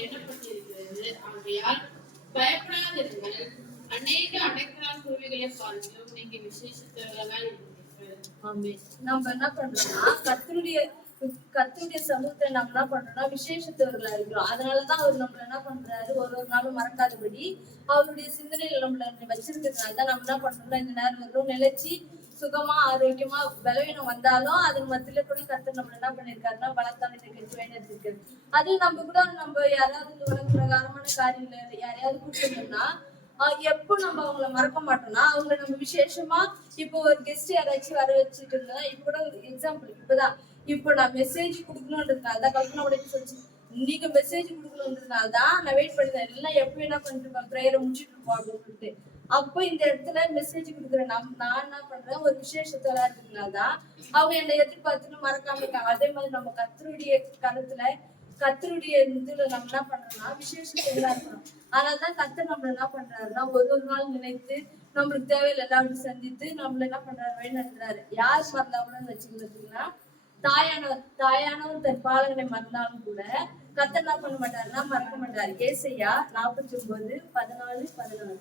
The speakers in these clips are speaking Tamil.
எண்ணப்பட்டிருக்கிறது. ஆகையால் பயப்படாதிருங்கள். அநேக அடைக்கலான் குருவிகளை பார்த்தும் நீங்க விசேஷித்தவர்களாய் இருக்கிறீர்கள். நம்ம என்ன பண்றோம்னா கர்த்தருடைய சமூகத்தை நம்ம என்ன பண்றோம்னா விசேஷத்தவர்களா இருக்கிறோம். அதனாலதான் அவர் நம்மள என்ன பண்றாரு, ஒரு நாளும் மறக்காதபடி அவருடைய சிந்தனையில நம்மள வச்சிருக்கிறதுனாலதான் நம்ம என்ன பண்றோம்னா இந்த நேரம் வரும் நிலைச்சி சுகமா ஆரோக்கியமா பலவீனம் வந்தாலும் அதன் மத்தியில கூட கர்த்தர் நம்மள என்ன பண்ணிருக்காருன்னா பலத்தான வேண்டியிருக்கு. அது நம்ம யாராவது இந்த உலக பிரகாரமான காரியங்கள யாரையாவது கூப்பிட்டோம்னா எப்போ நம்ம அவங்கள மறக்க மாட்டோம்னா அவங்கள நம்ம விசேஷமா இப்போ ஒரு கெஸ்ட் யாராச்சும் வர வச்சுட்டு இருந்தா இப்ப கூட ஒரு எக்ஸாம்பிள் இப்போ நான் மெசேஜ் கொடுக்கணும்ன்றதுனாலதான் கல்பனா உடைய சொல்லிச்சு, நீங்க மெசேஜ் கொடுக்கணும்ன்றதுனாலதான் நான் வெயிட் பண்ணிட்டேன். எல்லாம் எப்பயும் என்ன பண்ணிட்டு இருப்பேன், ப்ரேயரை முடிச்சுட்டு இருப்போம் அப்படின்னு சொல்லிட்டு. அப்போ இந்த இடத்துல மெசேஜ் கொடுக்குறேன் நான் என்ன பண்றேன், ஒரு விசேஷத்தோட இருக்கிறதுனாலதான் அவங்க என்னை எதிர்பார்த்துன்னு மறக்காம இருக்காங்க. அதே மாதிரி நம்ம கர்த்தருடைய இதுல நம்ம என்ன பண்றோம்னா விசேஷத்துல இருக்கணும். அதனாலதான் கர்த்தர் நம்மள என்ன பண்றாருன்னா ஒரு நாள் நினைத்து நம்மளுக்கு தேவையில்லை எல்லாரும் சந்தித்து நம்மள என்ன பண்றாரு, வழி நடத்துறாரு. யார் மறந்தாங்கன்னு வச்சுக்கிறதுன்னா தாயானவர் தன் பாலகனை மறந்தாலும் கூட கர்த்தர் என்ன பண்ண மாட்டாருன்னா மறக்க மாட்டாரு. ஏசாயா 49:14-16.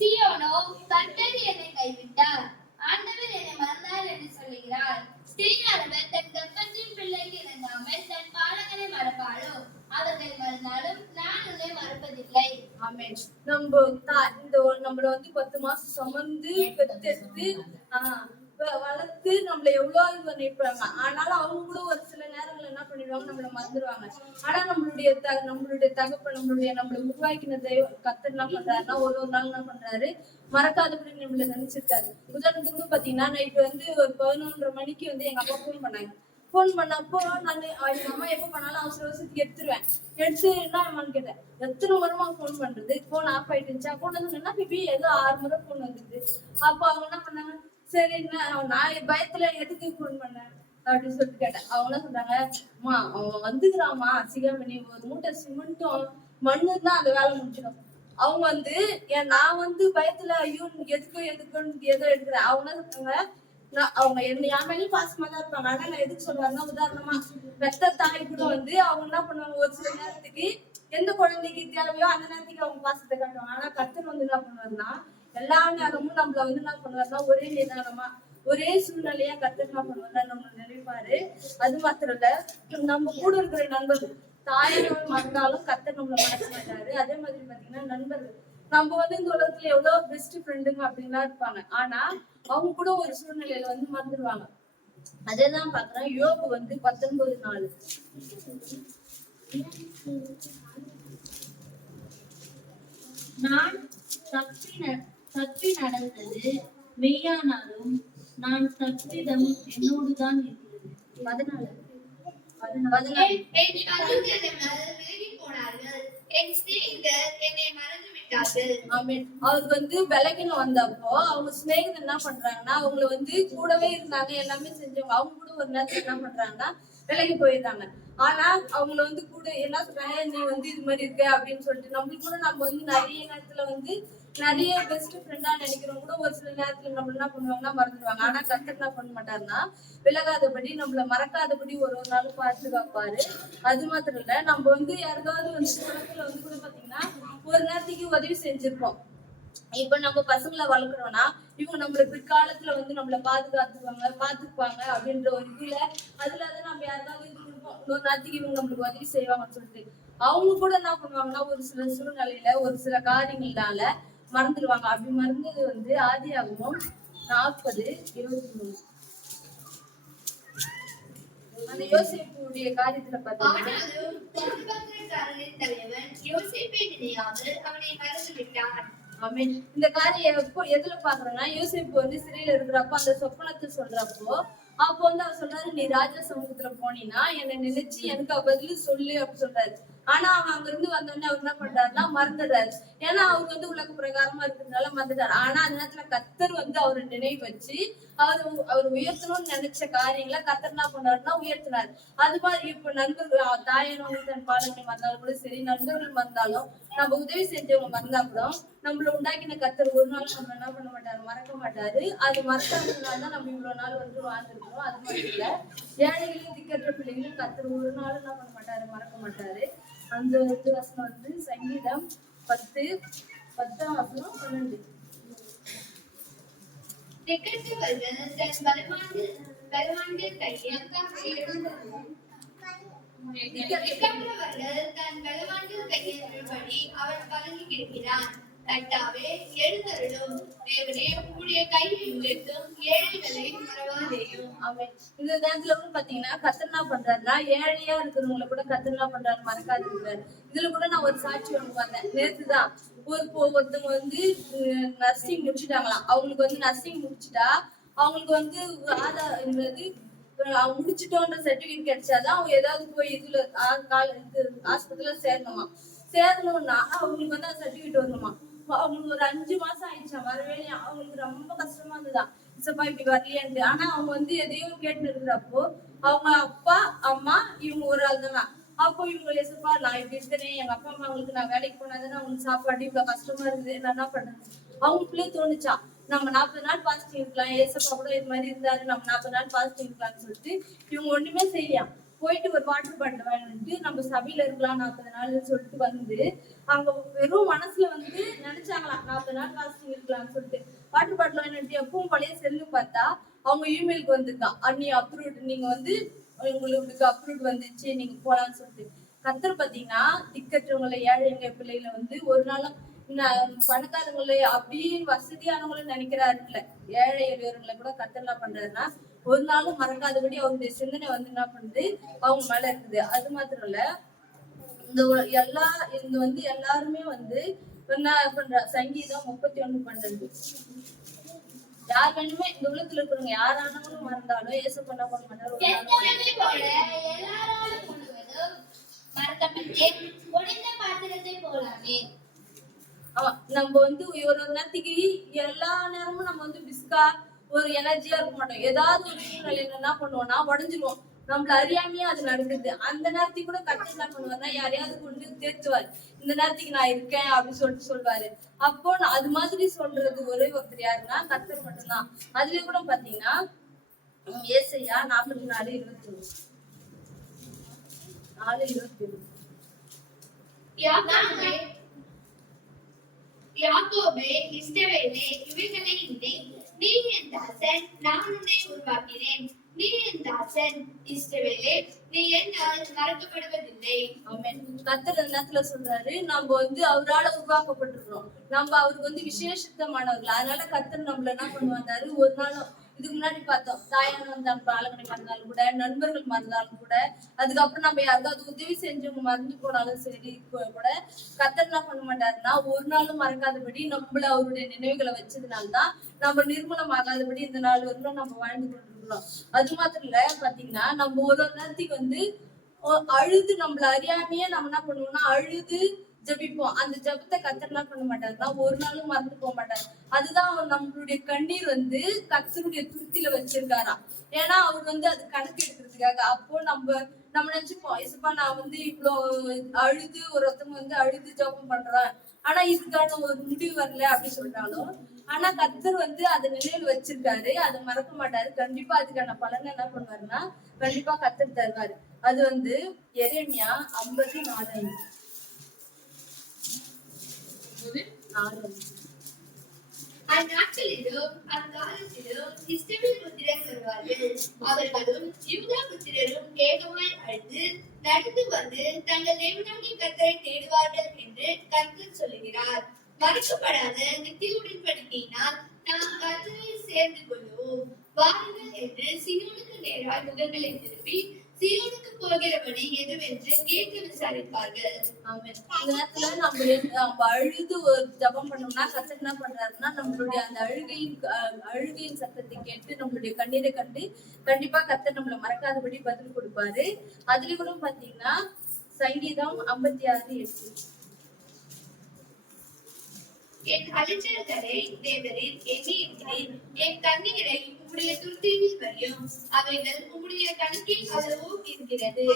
சீயோனோ கர்த்தர் என்னை கைவிட்டார், ஆண்டவர் என்னை மறந்தார் என்று சொல்லுகிறார். ஸ்திரீயானவர் தன் கர்ப்பத்தின் பிள்ளைக்கு இறங்காமல் தன் பாலகனை மறப்பாளோ? அவர்கள் மறந்தாலும் நான் உன்னை மறப்பதில்லை. ஆமென். நம்மள 10 மாசம் சுமந்து பெத்தெடுத்து வளர்த்து நம்மள எவ்வளவு இது பண்ணிருப்பாங்க. ஆனாலும் அவங்க கூட ஒரு சில நேரங்கள் என்ன பண்ணிடுவாங்க, நம்மள மறந்துடுவாங்க. ஆனா நம்மளுடைய தகப்பன் நம்மள உருவாக்கின கர்த்தர் என்ன பண்றாருன்னா ஒரு நாள் என்ன பண்றாரு, மறக்காதபடி நம்மள நினைச்சிருக்காரு. உதாரணத்துக்கு பாத்தீங்கன்னா நைட் ஒரு 11:30 மணிக்கு எங்க அப்பா போன் பண்ணப்போ நான் எங்க அம்மா எப்ப பண்ணாலும் அவசரத்துக்கு எடுத்துருவேன். எடுத்து என்ன அம்மான்னு கேட்டேன், எத்தனை முறைமா போன் பண்றது, போன் ஆஃப் ஆயிட்டு இருந்துச்சா, போன் வந்து பிபி ஏதோ 6 முறை போன் வந்துருது. அப்போ அவங்க என்ன பண்ணாங்க, சரி நான் பயத்துல எதுக்கு போன் பண்ணேன் அப்படின்னு சொல்லிட்டு கேட்டேன். அவங்க என்ன சொல்றாங்க, அம்மா அவன் வந்துக்கிறாமா சிகாமணி, ஒரு மூட்டை சிமெண்ட்டும் மண்ணு தான் அந்த வேலை முடிச்சிடும். அவங்க நான் பயத்துல ஐயோ எதுக்குன்னு ஏதோ எடுக்கிறேன். அவங்க என்ன சொல்றாங்க, அவங்க என் மேலேயும் பாசமா தான் இருப்பாங்க. ஆனா நான் எதுக்கு சொல்றேன்னா உதாரணமா பெத்த தாய் கூட அவங்க என்ன பண்ணுவாங்க, ஒரு சில நேரத்துக்கு எந்த குழந்தைக்கு தேவையோ அந்த நேரத்துக்கு அவங்க பாசத்தை காட்டுவாங்க. ஆனா கர்த்தர் என்ன பண்ணுவாருன்னா எல்லா நேரமும் நம்மள என்ன பண்ணுவாருன்னா ஒரே நிதானமா ஒரே சூழ்நிலையா கர்த்தர் என்ன பண்ணுவாரு, நம்ம நினைப்பாரு. அது மாத்திரம் இல்ல, நம்ம கூட இருக்கிற நண்பர்கள் தாயர்கள் மறந்தாலும் கர்த்தர் நம்மள மறக்க மாட்டாரு. அதே மாதிரி பாத்தீங்கன்னா நண்பர்கள் நம்ம இந்த உலகத்துல எவ்வளவு பெஸ்ட் ஃப்ரெண்டுங்க அப்படின்னா இருப்பாங்க. ஆனா அவங்க கூட ஒரு சூழ்நிலையில மறந்துடுவாங்க. அதேதான் பாக்குறேன். யோபு 19:4. நான் தப்பி நடந்தது மெய்யானாலும் நான் தப்பிதம் என்னோடுதான் இருக்கிறது. 14. அவருக்கு விலகின வந்தப்போ அவங்க சிநேகிதர் என்ன பண்றாங்கன்னா அவங்களை கூடவே இருந்தாங்க, எல்லாமே செஞ்சவங்க. அவங்க கூட ஒரு நேரத்துல என்ன பண்றாங்கன்னா விலகி போயிடுறாங்க. ஆனா அவங்கள கூட என்ன சொல்றாங்க, நீ இது மாதிரி இருக்க அப்படின்னு சொல்லிட்டு நம்மளுக்கு கூட நம்ம நிறைய நேரத்துல நிறைய பெஸ்ட் ஃப்ரெண்டா நினைக்கிறவங்க கூட ஒரு சில நேரத்துல நம்ம என்ன பண்ணுவாங்கன்னா மறந்துடுவாங்க. ஆனா கர்த்தர் என்ன பண்ண மாட்டாருன்னா விலகாதபடி நம்மள மறக்காதபடி ஒரு நாள் பாதுகாப்பாரு. அது மாத்திரம் இல்ல, நம்ம யாருக்காவது உலகத்துல கூட பாத்தீங்கன்னா ஒரு நேரத்துக்கு உதவி செஞ்சிருப்போம். இப்ப நம்ம பசங்களை வளர்க்குறோம்னா இவங்க நம்மள பிற்காலத்துல நம்மள பாத்துக்குவாங்க அப்படின்ற ஒரு இதுல அதுலதான் நம்ம யாருக்காவது இது கொடுப்போம், இன்னொரு நேரத்துக்கு இவங்க நம்மளுக்கு உதவி செய்வாங்கன்னு சொல்லிட்டு அவங்க கூட என்ன பண்ணுவாங்கன்னா ஒரு சில சூழ்நிலையில ஒரு சில காரியங்களால மறந்துடுவாங்க. அப்படி மறந்தது ஆதியாகமம் 40:23. அந்த யோசேப்புடைய காரியத்துல பாத்தீங்கன்னா இந்த காரியம் எதுல பாக்குறோம்னா யோசேப்பு சிறையில இருக்கிறப்போ அந்த சொப்பனத்தை சொல்றப்போ அப்போ அவர் சொல்றாரு, நீ ராஜா சமூகத்துல போனீங்கன்னா என்னை நினைச்சு எனக்கு பதில் சொல்லு அப்படி சொல்றாரு. ஆனா அவன் அங்க இருந்து வந்தோடனே அவர் என்ன பண்றாருன்னா மறந்துடுறாரு. ஏன்னா அவர் வந்து உலக பிரகாரமா இருக்கிறதுனால மறந்துட்டாரு. ஆனா அந்த நேரத்துல கர்த்தர் வந்து அவரை நினைவு வச்சு அவர் உயர்த்தணும்னு நினைச்ச காரியங்களை கர்த்தர் என்ன பண்ணாருன்னா உயர்த்தினார். அது மாதிரி இப்ப நண்பர்கள் தாயனவங்க தன் பாலனை மறந்தாலும் கூட சரி, நண்பர்கள் மறந்தாலும் நம்ம உதவி செஞ்சவங்க மறந்தா கூட நம்மள உண்டாக்கின கர்த்தர் ஒரு நாள் நம்ம என்ன பண்ண மாட்டாரு, மறக்க மாட்டாரு. அது மறக்காததுனால தான் நம்ம இவ்வளவு நாள் வந்து வாழ்ந்துருக்கோம். அது மாதிரி இல்ல, ஏழைகளையும் திக்கற்ற பிள்ளைங்களும் கர்த்தர் ஒரு நாள் என்ன பண்ண மாட்டாரு, மறக்க மாட்டாரு. அந்த வந்து வசனம் வந்து சங்கீதம் 10:10 வசனம் 12. திக்கற்றவர்கள் தன் பலவான்கள் கையில் திக்கற்றவர்கள் தன் பலவான்கள் கையில் விழும்படி அவன் பலகி கிடக்கிறான். கர்த்தாவே எழுந்தருளும். தேவனே உம்முடைய கையை உயர்த்தும். ஏழைகளை மறவாதேயும். அவன் இந்த நேரத்துல கூட பாத்தீங்கன்னா கர்த்தர் என்ன பண்றாருன்னா ஏழையா இருக்கிறவங்களை கூட கர்த்தர் என்ன பண்றாரு, மறக்காது இருக்கிறாரு. இதுல கூட நான் ஒரு சாட்சி ஒன்று பார்த்தேன். நேத்துதான் ஒருத்தவங்க வந்து நர்சிங் முடிச்சுட்டாங்களாம். அவங்களுக்கு வந்து நர்சிங் முடிச்சுட்டா அவங்களுக்கு வந்து ஆதார்ன்றது முடிச்சிட்டோன்ற சர்டிபிகேட் கிடைச்சாதான் அவங்க ஏதாவது போய் இதுல ஆஸ்பத்திரியில சேரணுமா. சேரணும்னா அவங்களுக்கு வந்து அந்த சர்டிபிகேட் வரணுமா. அவங்களுக்கு ஒரு 5 மாசம் ஆயிடுச்சா, வரவே இல்லையா. அவங்களுக்கு ரொம்ப கஷ்டமா இருந்ததுதான், இசப்பா இப்படி வரலையான்ட்டு. ஆனா அவங்க வந்து எதையும் கேட்டு இருக்கிறப்போ அவங்க அப்பா அம்மா இவங்க ஒரு ஆள் தான். அப்போ இவங்க இசப்பா நான் இப்படி இருக்கிறேன், எங்க அப்பா அம்மா அவங்களுக்கு நான் வேலைக்கு போனாதானே அவங்களுக்கு சாப்பாடு இவ்வளவு கஷ்டமா இருக்குது, நான் என்ன பண்றேன். அவங்களுக்குள்ளே தோணுச்சா நம்ம 40 நாள் பாசிட்டிவ் இருக்கலாம், ஏசப்பா கூட இது மாதிரி இருந்தாரு, நம்ம 40 நாள் பாசிட்டிவ் இருக்கலாம்னு சொல்லிட்டு இவங்க ஒண்ணுமே செய்யலாம். போயிட்டு ஒரு வாட்டர் பாட்டில் வாங்கிட்டு நம்ம சபையில இருக்கலாம் 40 நாள்னு சொல்லிட்டு வந்து அவங்க வெறும் மனசுல வந்து நினைச்சாங்களாம் 40 நாள் பாசிட்டிவ் இருக்கலாம்னு சொல்லிட்டு வாட்டர் பாட்டில் வாங்கிட்டு எப்பவும் பழைய செல்லு பார்த்தா அவங்க இமெயிலுக்கு வந்திருக்கா, அன்னி அப்ரூவ்ட், நீங்க வந்து உங்களுக்கு அப்ரூவ்ட் வந்துச்சு, நீங்க போலான்னு சொல்லிட்டு. கர்த்தர் பாத்தீங்கன்னா திக்கற்றவங்களை ஏழைங்க பிள்ளைகளை வந்து ஒரு நாளும் பணக்காரங்களை அப்படியே வசதியானவங்களும் நினைக்கிறாரு இல்ல, ஏழை எளியவர்களை கூட கர்த்தர் என்ன பண்றாருன்னா ஒரு நாளும் மறக்காதபடி அவருடைய சிந்தனை வந்து என்ன பண்ணுது அவங்க மேல இருக்குது. அது மாத்திரம் இல்ல, இந்த வந்து எல்லாருமே வந்து என்ன பண்ற சங்கீதம் 31:12 யார் வேணுமே இந்த உலகத்துல இருக்கிறவங்க யாரானவங்களும் மறந்தாலும் ஏசு பண்ண மாட்டாரு. எல்லாராலும் முழுவதும் மறக்கப்பட்டு ஒளிந்த பாத்திரத்தை போலாமே. நம்ம வந்து ஒரு நேரத்துக்கு எல்லா நேரமும் நம்ம வந்து பிஸ்கா ஒரு எனர்ஜியா இருக்க மாட்டோம். ஏதாவது ஒரு சூழ்நிலையில என்ன பண்ணுவோம்னா உடஞ்சிருவோம். நம்மள அறியாமையே அது நடக்குது. அந்த நேரத்துக்கு கூட கர்த்தர் என்ன பண்ணுவாருன்னா யாரையாவது கொண்டு தேர்த்துவாரு, இந்த நேரத்துக்கு நான் இருக்கேன் அப்படின்னு சொல்லிட்டு சொல்வாரு. அப்போ அது மாதிரி சொல்றது ஒரே ஒருத்தர் யாருன்னா கர்த்தர் மட்டும்தான். அதுல கூட பாத்தீங்கன்னா ஏசாயா 44:21 யாக்கோபே இஸ்ரவேலே இவைகளை எண்ணி, நீ என் தாசன், நான் உன்னை உருவாக்கினேன். நீ என் தாசன் இஸ்ரவேலே, நீ என்னால் மறக்கப்படுவதில்லை. ஆமென். கர்த்தர் அந்த நேரத்துல சொல்றாரு நம்ம வந்து அவரால உருவாக்கப்பட்டிருக்கிறோம், நம்ம அவருக்கு வந்து விசேஷித்தமானவர்கள். அதனால கர்த்தர் நம்மள என்ன பண்ணுவாரு, ஒரு நாளும் இதுக்கு முன்னாடி பார்த்தோம் தாயான வந்தாங்க ஆளுங்களை மறந்தாலும் கூட, நண்பர்கள் மறந்தாலும் கூட, அதுக்கப்புறம் நம்ம யாருக்காவது உதவி செஞ்சவங்க மறந்து போனாலும் சரி கூட கர்த்தர் என்ன பண்ண மாட்டாருன்னா ஒரு நாளும் மறக்காதபடி நம்மள அவருடைய நினைவுகளை வச்சதுனால்தான் நம்ம நிர்மூலம் ஆகாதபடி இந்த நாள் வரலும் நம்ம வாழ்ந்து கொண்டிருக்கிறோம். அது மாத்திரம் இல்ல பாத்தீங்கன்னா நம்ம ஒரு நேரத்துக்கு வந்து அழுது நம்மள அறியாமையே நம்ம என்ன பண்ணுவோம்னா அழுது ஜபிப்போம். அந்த ஜபத்தை கர்த்தர் என்ன பண்ண மாட்டாருன்னா ஒரு நாளும் மறந்து போக மாட்டாரு. அதுதான் நம்மளுடைய கண்ணீர் வந்து கர்த்தருடைய துருத்தில வச்சிருக்காராம். ஏன்னா அவர் வந்து அது கணக்கு எடுக்கிறதுக்காக. அப்போ நம்ம நினைச்சுப்போம், இசப்பா நான் வந்து இவ்வளவு அழுது ஒருத்தவங்க வந்து அழுது ஜபம் பண்றேன், ஆனா இதுக்கான ஒரு முடிவு வரல அப்படின்னு சொல்றாலும், ஆனா கர்த்தர் வந்து அதை நினைவு வச்சிருக்காரு, அதை மறக்க மாட்டாரு. கண்டிப்பா அதுக்கான பலனை என்ன பண்ணுவாருன்னா கண்டிப்பா கர்த்தர் தருவாரு. அது வந்து எரேமியா 54:4 அந்நாட்களிலும் அக்காலத்திலும் இஸ்ரவேல் புத்திரர் வருவார்கள். அவர்களும் யூதா புத்திரரும் ஏகமாய் அழுது நடந்து வந்து தங்கள் தேவனாகிய கர்த்தரை தேடுவார்கள் என்று கர்த்தர் சொல்லுகிறார். மறைக்கப்படாத நித்திய உடன்படிக்கையினால் நாம் கர்த்தரை சேர்ந்து கொள்வோம். வாருங்கள் என்று சீயோனுக்கு நேராய் முகங்களை திருப்பி சீயோனுக்கு போகிற வழி எதுவென்று கேட்டு விசாரிப்பார்கள். இந்த நேரத்துல நம்ம அழுது ஒரு ஜபம் பண்ணோம்னா கர்த்தர் என்ன பண்றாருன்னா நம்மளுடைய அந்த அழுகையின் சத்தத்தை கேட்டு நம்மளுடைய கண்ணீரை கண்டு கண்டிப்பா கர்த்தர் நம்மள மறக்காதபடி பதில் கொடுப்பாரு. அதுல கூட பாத்தீங்கன்னா சங்கீதம் 56:8. என் அலைச்சல்களை தேவரீர் எண்ணியிருக்கிறேன். என் கண்ணீரை உம்முடைய துர்த்தீவில் வையும். அவைகள் உம்முடைய கணக்கில் அளவோ இருக்கிறது.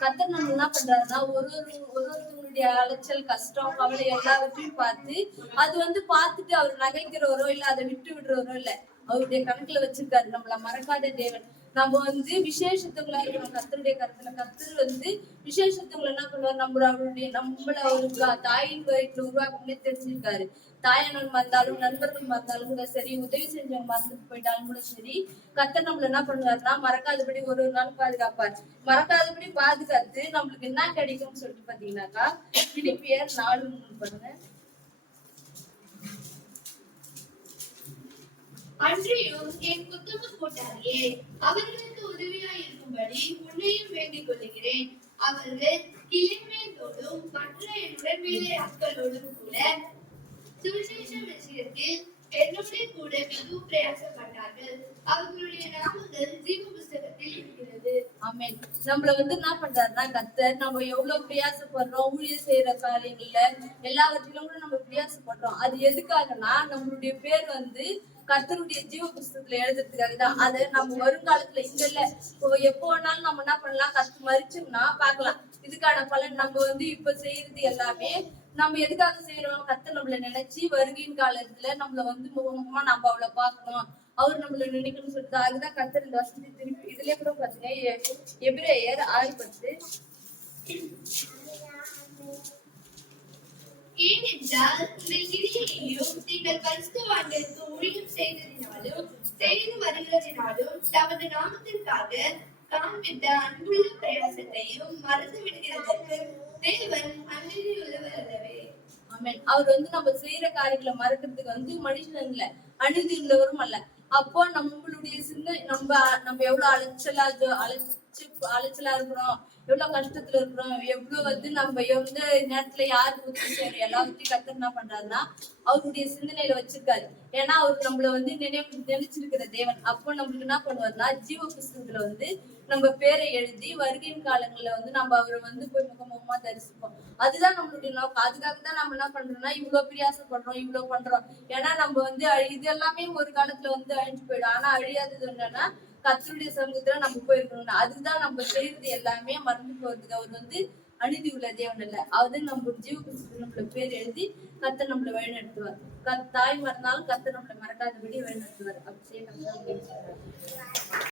கர்த்தர் நம்ம என்ன பண்றாருன்னா ஒருவருடைய அலைச்சல், கஷ்டம், கவலை எல்லாவற்றையும் பார்த்து அது பார்த்துட்டு அவர் நகைக்கிறவரோ இல்ல அதை விட்டு விடுறவரோ இல்ல, அவருடைய கணக்குல வச்சிருக்காரு. நம்மள மறக்காத தேவன். நம்ம விசேஷத்துக்குள்ள இருக்கணும் கர்த்தருடைய கருத்துல. கர்த்தர் விசேஷத்துக்குள்ள என்ன பண்ணுவார், நம்மள ஒரு தாயின் வயிற்றுல உருவாக்கணும்னே தெரிஞ்சிருக்காரு. தாயானவன் மறந்தாலும் நண்பர்கள் மறந்தாலும் கூட சரி, உதவி செஞ்சவங்க மறந்துட்டு போயிட்டாலும் கூட சரி, கர்த்தர் நம்மள என்ன பண்ணுவாருன்னா மறக்காதபடி ஒரு நாள் பாதுகாப்பார். மறக்காதபடி பாதுகாத்து நம்மளுக்கு என்ன கிடைக்கும்னு சொல்லிட்டு பாத்தீங்கன்னாக்கா, பிலிப்பியர் 4:3 பண்ணுங்க. அன்றியும் என் குத்தும கூட்டாளியே, அவர்களுக்கு உதவியாய் இருக்கும்படி உன்னையும் வேண்டிக் கொள்கிறேன். அவர்கள் கிளைமேலோடும் மற்ற என் உடன்வேலை ஆட்களோடும் கூட சுவிசேஷ விஷயத்தில் என்னுடைய கூட மிகவும் பிரயாசப்பட்டார்கள். அவர்களுடைய நாமங்கள் ஜீவ புஸ்தகத்தில் இருக்கிறது. ஆமென். நம்மள என்ன பண்றாருன்னா கர்த்தர், நம்ம எவ்வளவு பிரயாசப்படுறோம் ஊழியம் செய்யற காரியங்கள்ல எல்லாவற்றிலும் கூட நம்ம பிரயாசப்படுறோம். அது எதுக்காகனா நம்மளுடைய பேர் கர்த்தருடைய ஜீவ புஸ்தகத்துல எழுதுறதுக்காக தான். அதை நம்ம வருங்காலத்துல இங்க இல்ல, எப்போ வேணாலும் நம்ம என்ன பண்ணலாம், கர்த்தர் மரிச்சோம்னா பார்க்கலாம். இதுக்கான பலன் நம்ம இப்ப செய்யறது எல்லாமே நம்ம எதுக்காக செய்யறோம், கர்த்தர் நம்மள நினைச்சு வருகையின் காலத்துல நம்மள முகமுகமா நம்ம அவளை பார்க்கணும், அவர் நம்மள நினைக்கணும்னு சொல்லிட்டு அதுதான் கர்த்தர் இந்த வசதி திருப்பி இதுலயே கூட பாத்தீங்க, எபிரேயர் 6:10. ஏனென்றால் உங்கள் கிரியையையும் நீங்கள் பரிசுத்தவான்களுக்கு ஊழியம் செய்ததினாலும் செய்து வருகிறதினாலும் தமது நாமத்திற்காக காண்பித்த அன்புள்ள பிரயாசத்தையும் மறந்து விடுகிறதற்கு தேவன் அநீதி உள்ளவர் அல்லவே. ஆமென். அவர் நம்ம செய்யற காரியங்களை மறக்கிறதுக்கு மனுஷன் இல்ல, அநீதி உள்ளவரும் அல்ல. அப்போ நம்மளுடைய சின்ன நம்ம எவ்வளவு அலைச்சலா இருக்கிறோம், எவ்வளவு கஷ்டத்துல இருக்கிறோம், எவ்வளவு நம்ம எந்த நேரத்துல யாருக்கு உதவி செய்யறோம், எல்லாத்தையும் கர்த்தர் என்ன பண்றாருன்னா அவருடைய சிந்தனையில வச்சிருக்காரு. ஏன்னா அவர் நம்மள நினைச்சிருக்கிற தேவன். அப்போ நம்மளுக்கு என்ன பண்ணுவாருன்னா ஜீவ புஸ்தகத்துல நம்ம பேரை எழுதி வருகையின் காலங்கள்ல நம்ம அவரை போய் முகமுகமா தரிசிப்போம். அதுதான் நம்மளுடைய நோக்கம். அதுக்காக தான் நம்ம என்ன பண்றோம்னா இவ்வளவு பிரயாசப்படுறோம், இவ்வளவு பண்றோம். ஏன்னா நம்ம இது எல்லாமே ஒரு காலத்துல அழிஞ்சு போயிடும். ஆனா அழியாதது என்னன்னா கர்த்தருடைய சமூகத்துல நம்ம போயிருக்கணும். அதுதான் நம்ம செய்யறது எல்லாமே மறந்து போறதுக்கு அவர் அநீதி உள்ள தேவன் இல்ல. நம்ம ஜீவ புஸ்தகத்துல நம்மள பேர் எழுதி கர்த்தர் நம்மள வழிநடத்துவார். தாய் மறந்தாலும் கர்த்தர் நம்மளை மறக்காதபடி வழிநடத்துவார். அப்படியே நம்ம